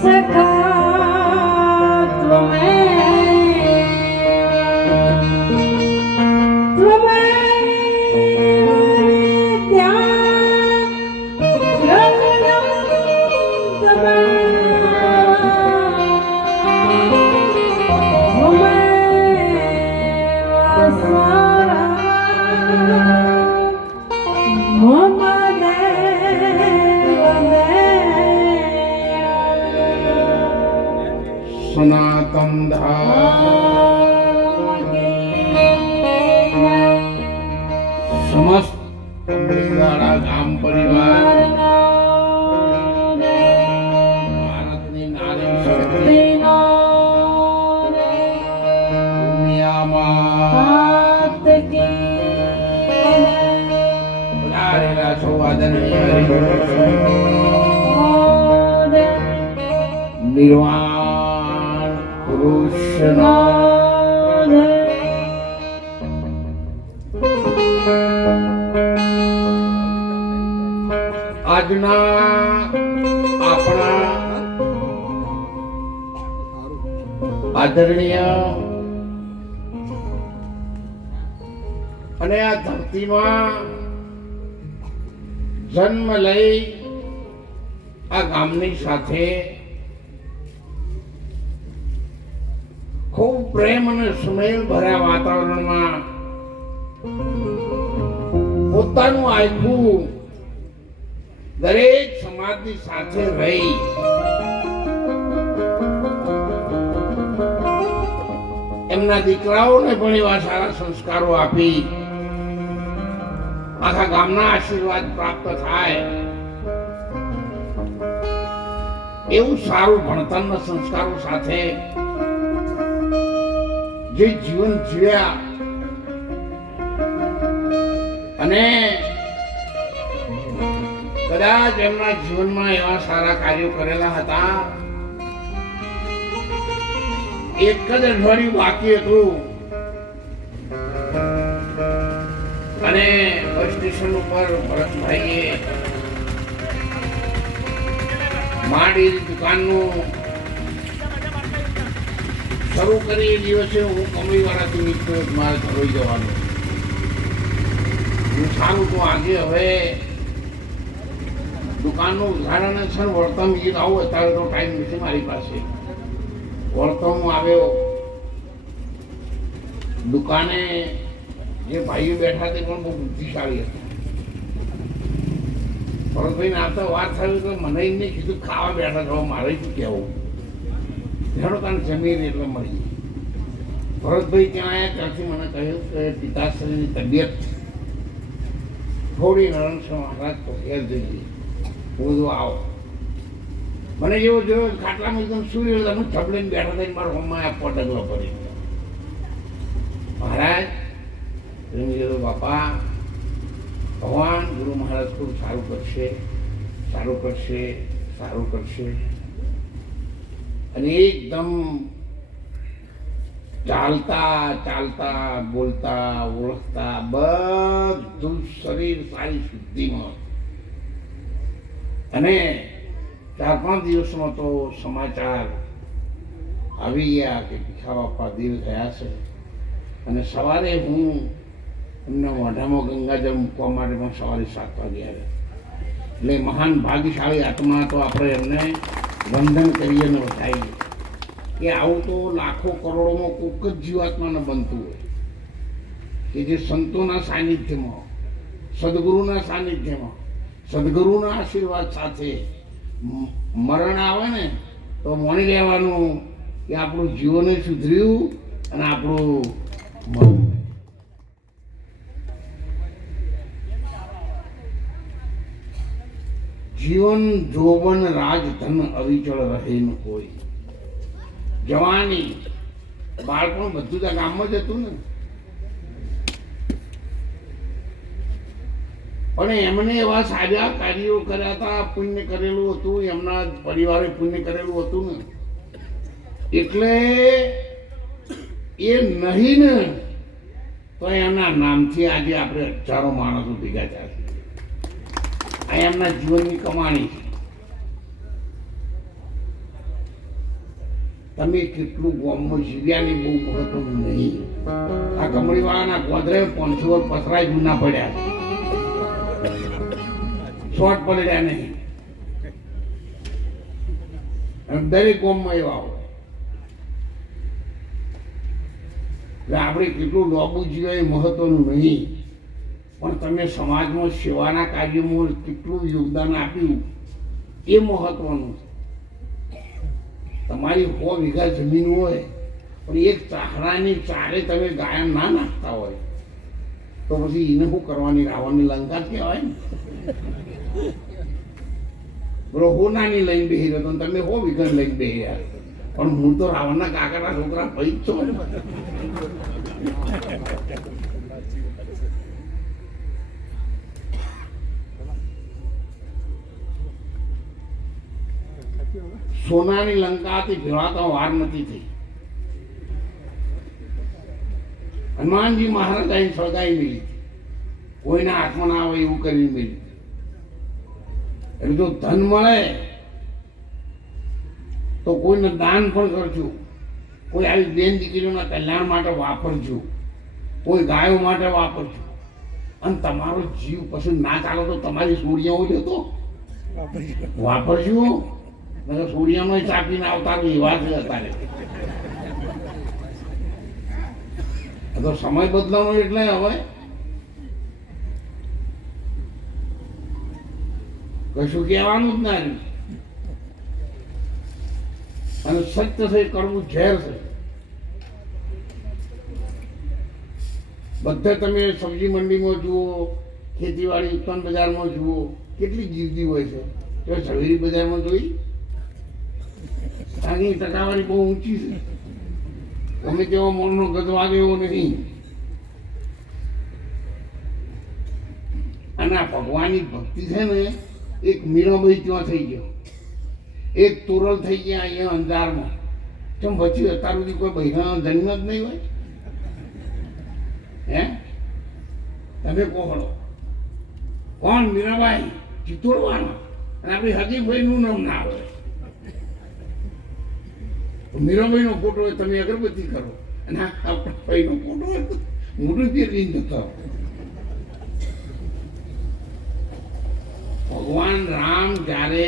circle. નિર્વાણ કૃષ્ણ આજના આપણા આદરણીય અને આ ધરતીમાં જન્મ લઈ આ ગામની સાથે પ્રેમ અને સુમેલ ભર્યા વાતાવરણમાં પોતાનું આખું દરેક સમાજની સાથે રહી. એમના દીકરાઓને પણ એવા સારા સંસ્કારો આપી. આખા ગામના આશીર્વાદ પ્રાપ્ત થાય. એવું સારું ભણતરના સંસ્કારો સાથે જે જીવન જીવ્યા અને કદાચ એમના જીવનમાં એવા સારા કાર્યો કરેલા હતા. એક જ અઠવાડિયું બાકી હતું. અને બસ સ્ટેશન ઉપર ભરતભાઈએ માડી દુકાનનું શરૂ કરી એ દિવસે હું નીકળ્યો હતો મારે ઘરોઈ જવાનું. હું સારું તો આજે હવે દુકાનનું ઉદાહરણ છે વર્તન ગીત આવું, અત્યારે તો ટાઈમ નથી મારી પાસે. વળતમ આવ્યો દુકાને જે ભાઈઓ બેઠા તે પણ બહુ બુદ્ધિશાળી હતા. ભરતભાઈ ના તો વાત થયું તો મને એમને કીધું, ખાવા બેઠા છો, મારે શું કહેવું? હેડો જમીન એટલે મળી. ભરતભાઈ ત્યાં આવ્યા ત્યાંથી મને કહ્યું કે પિતાશ્રીની તબિયત થોડી નરમ મહારાજ તો ઘેર જઈએ બધું આવો. મને જેવો જોયો ખાટલામાં એકદમ સૂર્ય તમે થબડીને બેઠા થઈને મારો હોમમાં આપવા ડગલો ગયો. મહારાજ, એમ કીધું, બાપા, ભગવાન ગુરુ મહારાજ ખૂબ સારું કરશે સારું કરશે સારું કરશે. અને એકદમ ચાલતા ચાલતા, બોલતા, ઓળખતા, બધું શરીર સારી શુદ્ધિમાં અને ચાર પાંચ દિવસમાં તો સમાચાર આવી ગયા કે ભીખા બાપા દિલ થયા છે. અને સવારે હું એમના મોઢામાં ગંગાજળ મૂકવા માટે પણ સવારે સાત વાગે આવ્યા. એટલે મહાન ભાગ્યશાળી આત્મા તો આપણે એમને વંદન કરીએ ને વધારીએ કે આવું તો લાખો કરોડોમાં કોઈક જ જીવાત્માને બનતું હોય. કે જે સંતોના સાનિધ્યમાં, સદગુરુના સાનિધ્યમાં, સદગુરુના આશીર્વાદ સાથે મરણ આવે ને, તો મણી લેવાનું કે આપણું જીવન સુધર્યું અને આપણું મરણ જીવન જોવન રાજ ધન અવિચળ રહે કોઈ. જવાની બાળપણ બધું ત્યાં ગામમાં જ હતું ને. પણ એમને એવા સાજા કાર્યો કર્યા હતા, પુણ્ય કરેલું હતું, એમના પરિવારે પુણ્ય કરેલું હતું ને. એટલે એ નહીં ને, તો એમના નામથી આજે આપણે હજારો માણસો ભેગા થયા આ એમના જીવનની કમાણી તમે કેટલું ગામમાં જીવ્યા ને બહુ મહત્વનું નહીં. આ કમળીવાળાના ગોદરે પાંચસો પસરાય જૂના પડ્યા છે. શોર્ટ પડ્યા નહીં. દરેક ગામમાં એવા હોય. એટલે આપણે કેટલું લોબુ જીવે મહત્વનું નહીં. પણ તમે સમાજમાં સેવાના કાર્યમાં કેટલું યોગદાન આપ્યું, એ મહત્વનું છે. તમારી સો વીઘા જમીન હોય, પણ એક ચાહરાની ચારે તમે ગાયન ના નાખતા હોય, તો પછી એને શું કરવાની? રાવણની લંકા કહેવાય ને. બોલો હોનાની લઈને બેસી રહ્યો, તમે હો વિઘન લઈને બેસી રહ્યા પણ હું તો રાવણના કાકાના છોકરા ભાઈ જ છો. સોનાની લંકાથી ભેળાતા વાર નથી થઈ. હનુમાનજી મહારાજ અહીં સળગાઈ મેલી. કોઈના હાથમાં ના આવે એવું કરીને મેલી. એટલે જો ધન મળે તો કોઈને દાન પણ કરજો. કોઈ આવી બેન દીકરીઓના કલ્યાણ માટે વાપરજો. કોઈ ગાયો માટે વાપરજો. અને તમારો જીવ પછી ના ચાલો તો તમારી સૂર્યાઓ લેતો. વાપરજો. નકર સૂર્યનો ચાપીને આવતા એવા છે અત્યારે. તો સમય બદલાનો એટલે હવે કશું કહેવાનું જ ના અને સત્ય છે કરવું ઝેર છે. બધે તમે સબ્જી મંડીમાં જુઓ, ખેતીવાડી ઉત્પન્ન બજારમાં જુઓ, કેટલી ગીરદી હોય છે. તો ઝવેરી બજારમાં જોઈ આની ટકાવારી બહુ ઊંચી છે. તમે કેવો મોરનો ગદવા એવો નહીં. અને આ ભગવાનની ભક્તિ છે ને, એક મીરાબાઈ ત્યાં થઈ ગયો. એક તોરલ થઈ ગયા અહીંયા અંધારમાં. કેમ પછી અત્યાર સુધી કોઈ બહેરાનો જન્મ જ નહીં હોય? હે? તમે કોહળો કોણ મીરાબાઈ? ચિત્તોડવાનો અને આપણી હજીભાઈનું નામ ના આવે. મીરાબાઈનો ફોટો હોય તમે અગરબત્તી કરો. અને આ ભાઈનો ફોટો હોય મોટું ફેરવીને જતા ભગવાન રામ જ્યારે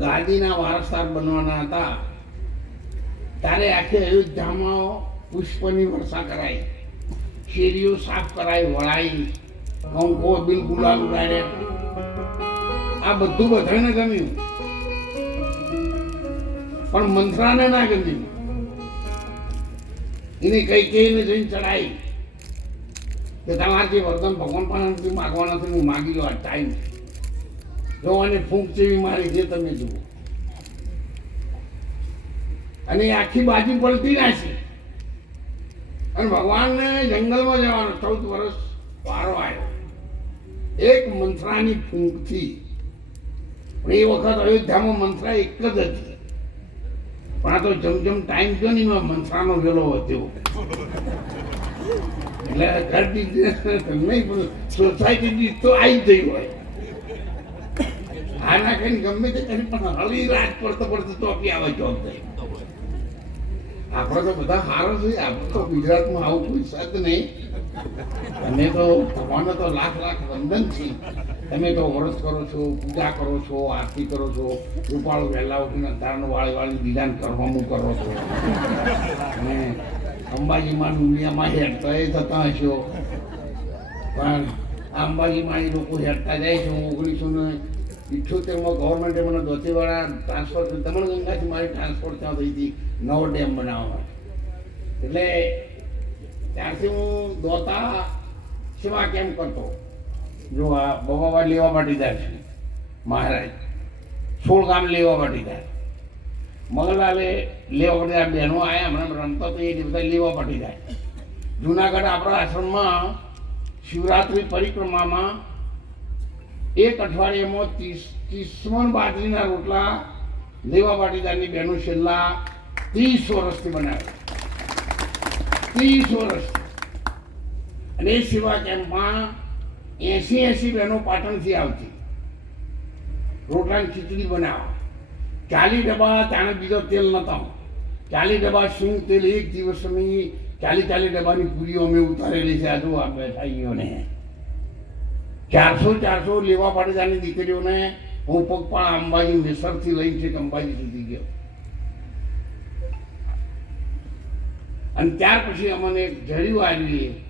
ગાદીના વારસદાર બનવાના હતા, ત્યારે આખી અયોધ્યામાં પુષ્પની વર્ષા કરાઈ. શેરીઓ સાફ કરાઈ, વળાઈ કંકો બિલ ગુલાલ ઉડાડે આ બધું બધાને ગમ્યું. પણ મંત્રાને ના ગમ્યું એને કઈ કહીને જઈને ચડાઈ કે તમારે જે વરદાન ભગવાન પાસેથી માગવા નથી, હું માગી લો આ ટાઈમ જો અને ફૂંક જેવી મારી જે તમે જુઓ. અને આખી બાજુ પલટી નાખી. અને ભગવાનને જંગલમાં જવાનો ચૌદ વર્ષ પારો આવ્યો. એક મંત્રાની ફૂંકથી. પણ એ વખત અયોધ્યામાં મંત્રા એક જ હતી. પણ આ તો જેમ જેમ ટાઈમ ગયો ને એમાં મનસાનો વેલો વધ્યો. એટલે ઘરથી નહીં પણ સોસાયટી તો આવી ગઈ હોય. આના કઈ ગમે તે કરી પણ હળી રાત પડતો પડતો તો આપી આવે જોબ જાય આપણે તો બધા સારા છે આપણે તો ગુજરાતમાં આવું કોઈ સત નહીં. તમે તો ભગવાનને તો લાખ લાખ વંદન છે. તમે તો વ્રત કરો છો, પૂજા કરો છો, આરતી કરો છો, રૂપાળો વહેલા ઉઠીને અંધારનું વાળી વાળી બીજાને કરવાનું કરો છો. અને અંબાજીમાં દુનિયામાં હેરતા એ થતા હશો. પણ અંબાજીમાં એ લોકો હેરતા જાય છે. હું ઓગણીસો ને ઇઠ્યોતેરમાં ગવર્મેન્ટે મને દોતીવાળા ટ્રાન્સફર દમણગંગાથી મારી ટ્રાન્સફર ત્યાં થઈ હતી નવો ડેમ બનાવવા માટે એટલે ત્યારથી હું દોતા સેવા કેમ કરતો. જો આ બબાવા લેવા પાટીદાર છે, મહારાજ. સોળ ગામ લેવા પાટીદાર મગલાલે લેવા પાટીદાર બહેનો આવ્યા હમણાં રમતો તો એ બધા લેવા પાટીદાર જુનાગઢ આપણા આશ્રમમાં શિવરાત્રિ પરિક્રમામાં એક અઠવાડિયામાં ત્રીસ, ત્રીસમણ બાજરીના રોટલા લેવા પાટીદારની બહેનો છેલ્લા ત્રીસ વર્ષથી બનાવે ત્રીસ વર્ષ. અને એ સિવાય કેમ્પમાં એસી એસી બહેનો પાટણથી આવતી. રોટલાની ખીચડી બનાવવા. ચાલી ડબ્બા ત્યાં બીજો તેલ નતા ચાલી ડબ્બા સિંગ તેલ એક દિવસ અમે ચાલી ચાલી ડબ્બાની પૂરીઓ અમે ઉતારેલી છે. આજુ આ બેઠાઈઓને. ચારસો ચારસો લેવા પાટીદારની દીકરીઓને હું પગ પણ અંબાજી મેસરથી લઈને છે અંબાજી સુધી ગયો. અને ત્યાર પછી અમને એક જડ્યું આવી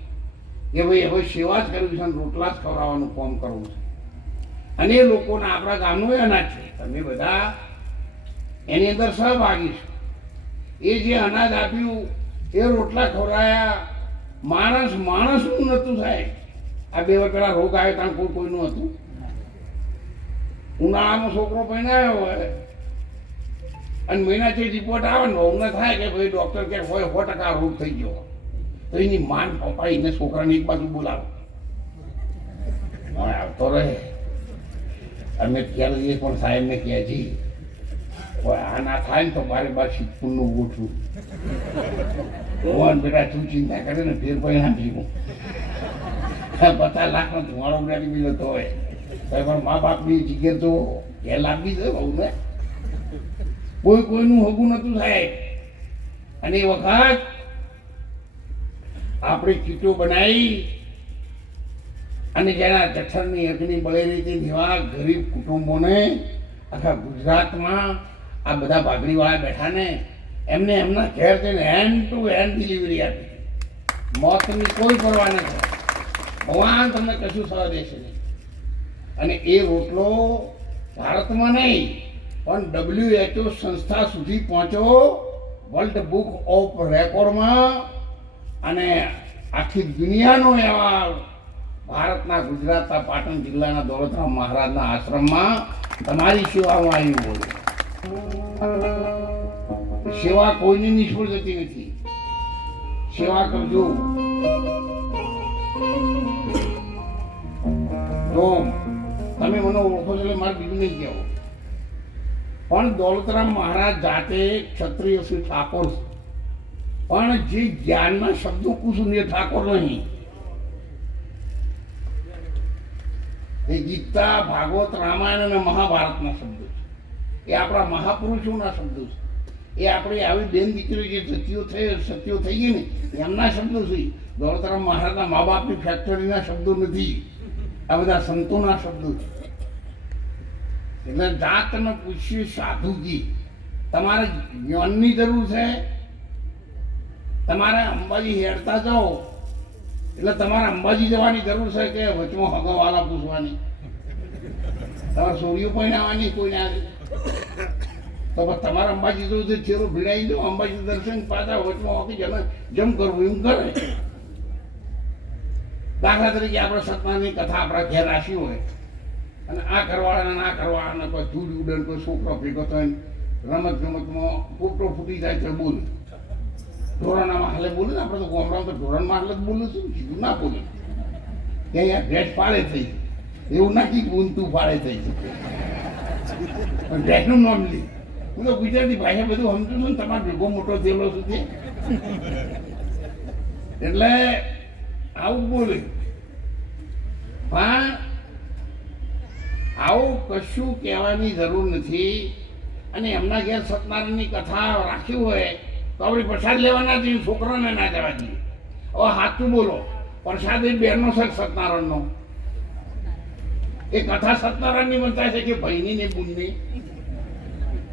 કે ભાઈ, હવે સેવા જ કરવી છે અને રોટલા જ ખવડાવવાનું કામ કરવું છે. અને એ લોકોના આપણા ગામનું અનાજ છે. તમે બધા એની અંદર સહભાગી છો. એ જે અનાજ આપ્યું, એ રોટલા ખવડાયા, માણસ માણસનું નહોતું સાહેબ આ બે વાર પેલા રોગ આવ્યો ત્યાં કોઈ કોઈનું હતું? ઉનાળામાં છોકરો પહેણાયો હોય અને મહિનાથી રિપોર્ટ આવે ને અમને થાય કે ભાઈ ડૉક્ટર કે હોય, સો ટકા રોગ થઈ ગયો. તો એની માન પપાઈને છોકરાને એક બાજુ બોલાવો. હવે આવતો રહે. અમે ક્યારે જઈએ પણ સાહેબને કહે જી આ ના થાય ને તો મારે બાદ સિદ્ધપુરનું ગોઠવું. ભગવાન બેટા તું ચિંતા કરે ને, ફેર પરિણામ જીવું પચાસ લાખનો ધુમાડો ઉડાડી બીજો તો હોય પણ મા બાપની જગ્યાએ તો ઘેર લાગી જાય બહુ ને. કોઈ કોઈનું હગું નતું સાહેબ. અને એ વખત આપણે ચીટો બનાવી અને જેના જઠરની અગ્નિ બળે રીતે જેવા ગરીબ કુટુંબોને આખા ગુજરાતમાં આ બધા ભાગડીવાળા બેઠા ને એમને એમના ઘેર જઈને હેન્ડ ટુ હેન્ડ ડિલિવરી આપી મોતની કોઈ પરવા નથી ભગવાન તમને કશું સહ દેશે નહીં. અને એ રોટલો ભારતમાં નહીં પણ ડબ્લ્યુએચઓ સંસ્થા સુધી પહોંચો વર્લ્ડ બુક ઓફ રેકોર્ડમાં અને આખી દુનિયાનો એવા ભારતના ગુજરાતના પાટણ જિલ્લાના દોલતરામ મહારાજના આશ્રમમાં તમારી સેવામાં આવ્યું બોલું સેવા કોઈની નિષ્ફળ જતી નથી. સેવા કરજો. તો તમે મને ઓળખો છો એટલે મારે બીજું નહીં કહેવું પણ દોલતરામ મહારાજ જાતે ક્ષત્રિય શ્રી ઠાકોર. પણ જે જ્ઞાનના શબ્દો કુસુમ એ ઠાકોર નહીં. એ ગીતા, ભાગવત, રામાયણ અને મહાભારતના શબ્દો છે. એ આપણા મહાપુરુષોના શબ્દો છે. એ આપણે આવી બેન દીકરીઓ જે સતીઓ થઈ સતીઓ થઈ ગઈ ને, એમના શબ્દો છે. દોલતરામ મહારાજના મા બાપની ફેક્ટરીના શબ્દો નથી. આ બધા સંતોના શબ્દો છે. એટલે જાતને પૂછ્યું, સાધુજી, તમારે જ્ઞાનની જરૂર છે? તમારે અંબાજી હેરતા જાઓ. એટલે તમારે અંબાજી જવાની જરૂર છે કે વચમાં હગવાલા પૂછવાની? તમારે સોરીઓ પહેરાવાની કોઈને આજે? તો તમારે અંબાજી જવું છે ચેરો ભીડાઈ દો અંબાજી દર્શન પાછા વચમાં હોકી જમે જમ કરવું એમ કરે. દાખલા તરીકે આપણે સતમાની કથા આપણા ઘેર રાખી હોય. અને આ કરવાળાને આ કરવાના કોઈ ધૂળ ઉડન કોઈ છોકરો ભેગો થઈને રમત ગમતમાં પોપટો ફૂટી જાય છે બોલ. ધોરણામાં હાલે બોલે ને આપણે તો ગામડામાં તો ધોરણમાં હાલે બોલું છું સીધું ના બોલે? ત્યાં ભેટ પાડે થઈ. એવું નથી ઊંધું પાડે થઈ પણ ભેટનું નામ લે. હું તો ગુજરાતી ભાષા બધું સમજુ છું ને, તમારો ભેગો મોટો થયેલો છું તે. એટલે આવું બોલે. પણ આવું કશું કહેવાની જરૂર નથી. અને એમના ઘેર સત્યનારાયણની કથા રાખી હોય તો આપણે પ્રસાદ લેવાના જોઈએ છોકરાને ના જવા જોઈએ. હવે સાચું બોલો, પ્રસાદ એ બેનનો છે સત્યનારાયણનો એ કથા સત્યનારાયણની વંચાય છે કે ભાઈની ને બુનની?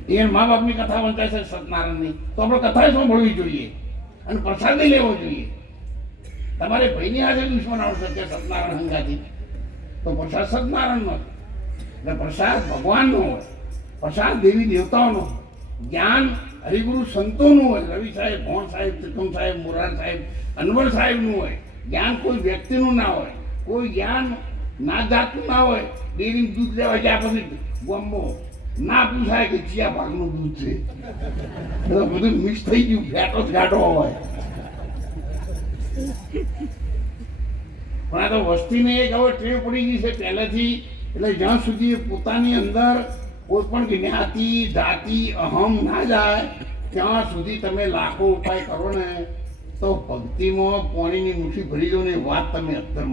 એ મા બાપની કથા વંચાય છે સત્યનારાયણની તો આપણે કથા સાંભળવી જોઈએ અને પ્રસાદ લેવો જોઈએ. તમારે ભાઈની હાથે દુશ્મન આવશે કે સત્યનારાયણ હંગાથી તો પ્રસાદ સત્યનારાયણનો. એટલે પ્રસાદ ભગવાનનો હોય. પ્રસાદ દેવી દેવતાઓનો. જ્ઞાન હરિગુરુ સંતોનું હોય. રવિ સાહેબ, ભોણ સાહેબ ત્રિકમ સાહેબ મોરાર સાહેબ, અનવર સાહેબનું હોય. જ્ઞાન કોઈ વ્યક્તિનું ના હોય. કોઈ જ્ઞાન ના જાતનું ના હોય. ડેરીનું દૂધ લેવા ગયા પછી ગમો. ના પૂછાય કે ચિયા ભાગનું દૂધ છે. બધું મિક્સ થઈ ગયું. ફેટો જ ઘાટો હોય. પણ આ તો વસ્તીને એક હવે ટેવ પડી ગઈ છે. પહેલેથી એટલે જ્યાં સુધી પોતાની અંદર કોઈ પણ જ્ઞાતિ, જાતિ, અહમ ના જાય, ત્યાં સુધી તમે લાખો ઉપાય કરો ને, તો ભક્તિમાં પાણીની મુઠ્ઠી ભરી દો ને વાત તમે અત્તર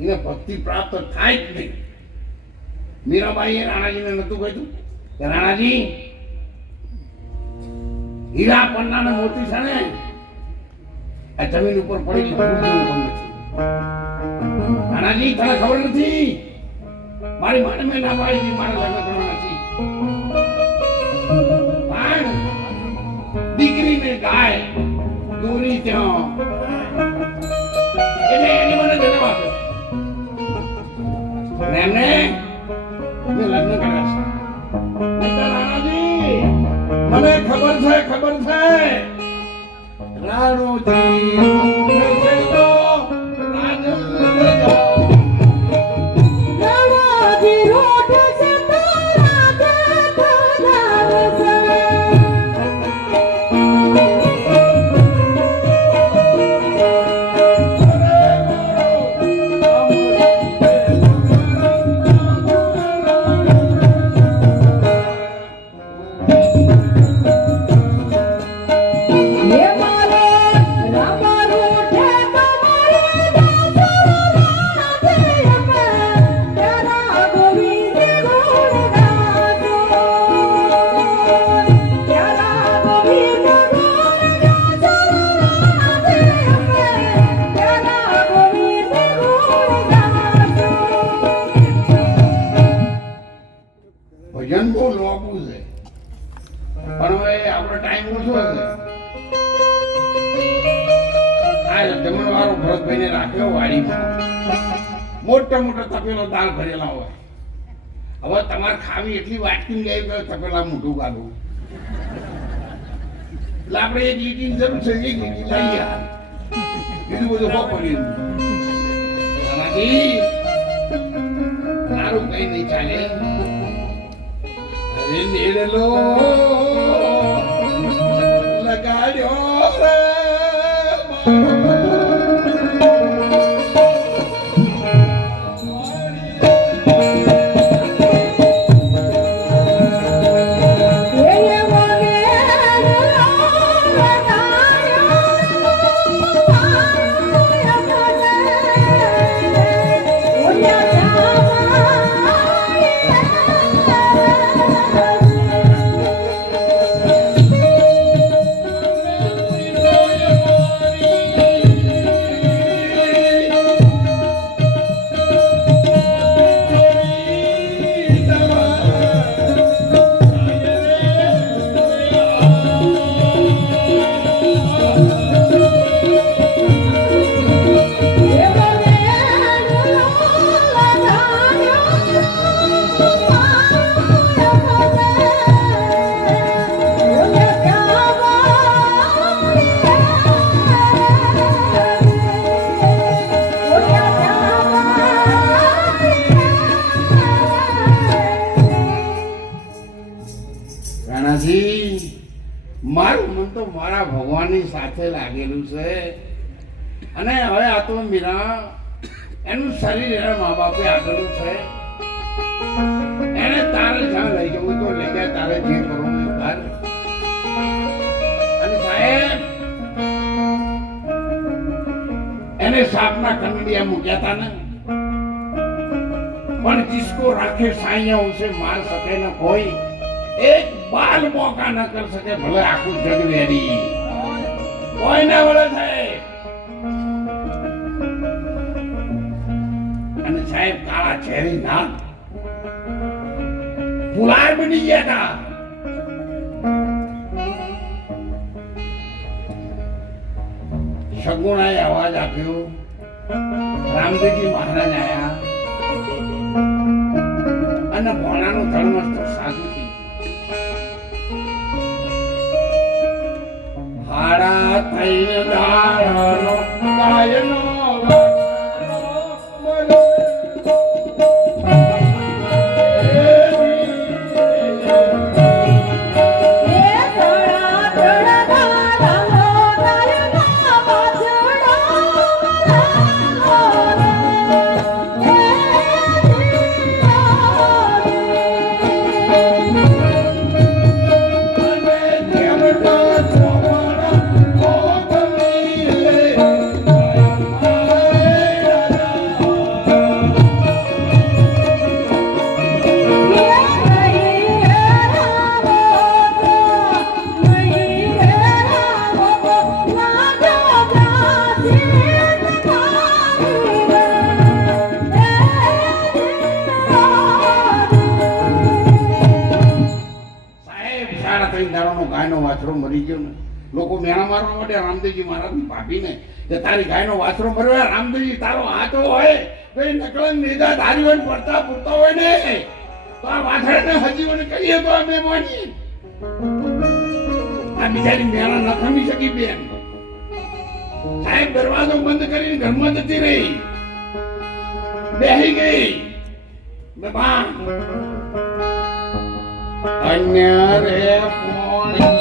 એને ભક્તિ પ્રાપ્ત થાય જ નહીં. મીરાબાઈએ રાણાજીને નહોતું કહ્યું કે રાણાજી, હીરા પન્ના ને મોતી છે ને, આ જમીન ઉપર પડી પણ નથી. રાણાજી તને ખબર નથી? મારી માને મેં ના પાડી હતી, મારા લગ્ન કરવા નથી પણ દીકરીને ગાય, દોરી ત્યાં. એટલે એની મને જન્મ આપ્યો. એમને મેં લગ્ન કર્યા છે. મને ખબર છે ખબર છે. રાણોજી ભજન બહુ લોબું છે. પણ હવે આપણો ટાઈમ ઓછો હશે આ જમણવારો ભરતભાઈને રાખ્યો વાડીમાં. મોટા મોટા તપેલો દાળ ભરેલા હોય. હવે તમારે ખાવી એટલી વાટકી ગઈ કે તપેલા મોટું કાઢવું એટલે આપણે એક ઈટીની જરૂર છે, એક ઈટી લઈ બીજું બધું હો પડી સારું કઈ નહીં ચાલે. અરે અને હવે આ તો મીરા, એનું શરીર એના મા બાપે આગળ છે. એને તારે જ્યાં લઈ જવું તો લઈ જાય, તારે જે કરવું અને સાહેબ, એને સાપના કંડિયા મૂક્યા હતા ને. પણ કિસકો રાખે સાયા ઉસે માર શકે ન કોઈ. એક બાલ મોકા ન કર શકે, ભલે આખું જગ વેરી. કોઈ ના વળે સાહેબ સાહેબ કાળા ઝેરી ના ફુલાર બની ગયા હતા સગુણાએ અવાજ આપ્યો, રામદેવજી મહારાજ આયા. અને ભોણાનું ધર્મસ્થ સાધુ થી હાડા થઈને દાડનો ગાયનો તારી ગાયનો મર્યો હે, રામદેવજી તારો હાથો હોય તો એ નકલન નિદા ધારી હોય પડતા પૂરતા હોય ને. તો આ વાછરાને હજીવન કહીએ તો અમે માની આ બિચારી મેળા ન ખમી શકી બેન. સાહેબ દરવાજો બંધ કરીને ઘરમાં જતી રહી. બેહી ગઈ. અન્ય રે પોણી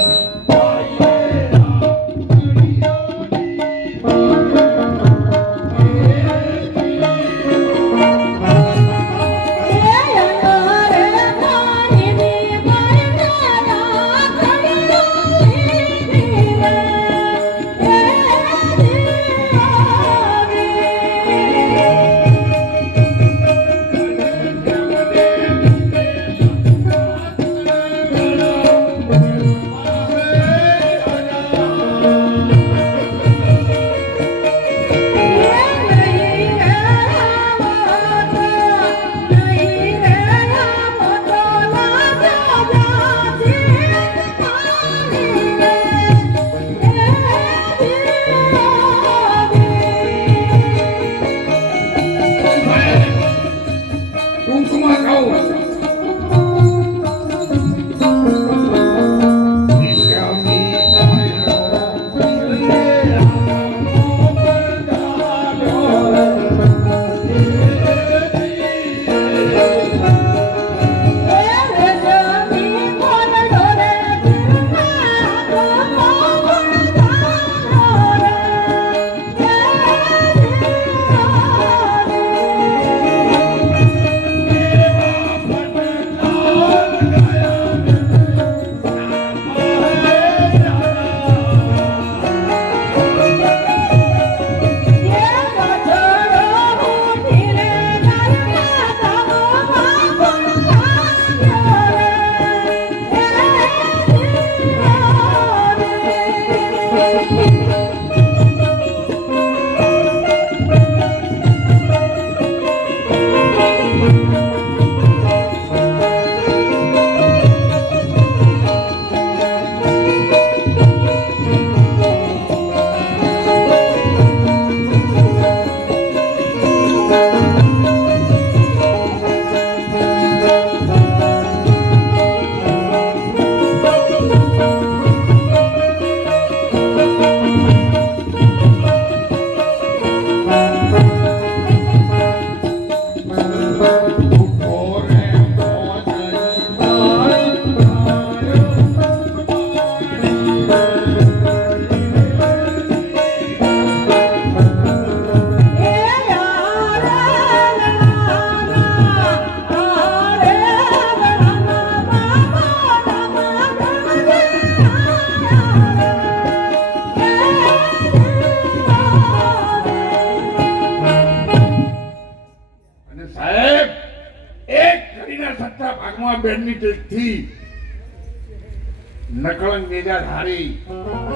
નકળંગ નેજા ધારી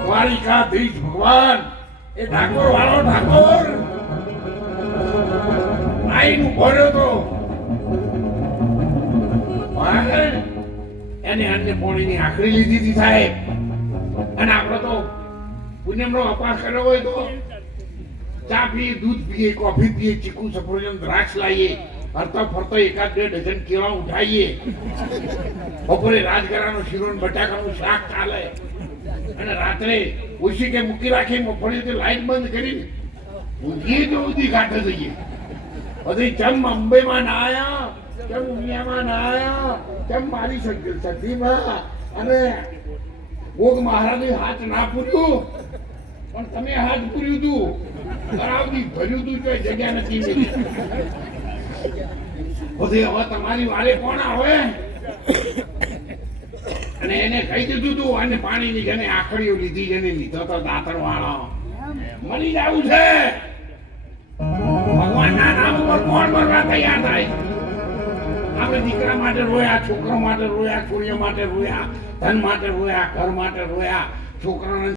દ્વારિકાધીશ ભગવાન, એ ઠાકોર વાળો ઠાકોર. આઈનું ભર્યો તો પણ એને અન્ય પોણીની આખરી લીધી હતી સાહેબ. અને આપણે તો પુણ્યમનો અપાસ કર્યો હોય તો ચા પીએ, દૂધ પીએ, કોફી પીએ, ચીકુ સફરજન, દ્રાક્ષ લાવીએ. હરતા ફરતા એકાદ બે ડઝન કેળા ઉઠાઈએ. બપોરે રાજગરાનો શીરો બટાકાનું શાક ચાલે. અને રાત્રે ઓછી કે મૂકી રાખી મગફળી લાઈટ બંધ કરીને ઊંઘીએ તો ઊંધી કાઢે જઈએ. પછી ચમ અંબેમાં ના આયા ચમ ઉમિયામાં ના આયા ચમ મારી શક્તિ સતીમાં અને ભોગ મહારાજે હાથ ના પૂર્યું. પણ તમે હાથ પૂર્યું તું. કરાવતી ભર્યું તું કોઈ જગ્યા નથી બધી હવે છે. ભગવાનના નામ ઉપર કોણ તૈયાર થાય? આપણે દીકરા માટે રોયા, છોકરો માટે રોયા, છોરીઓ માટે રોયા, ધન માટે રોયા, ઘર માટે રોયા છોકરાને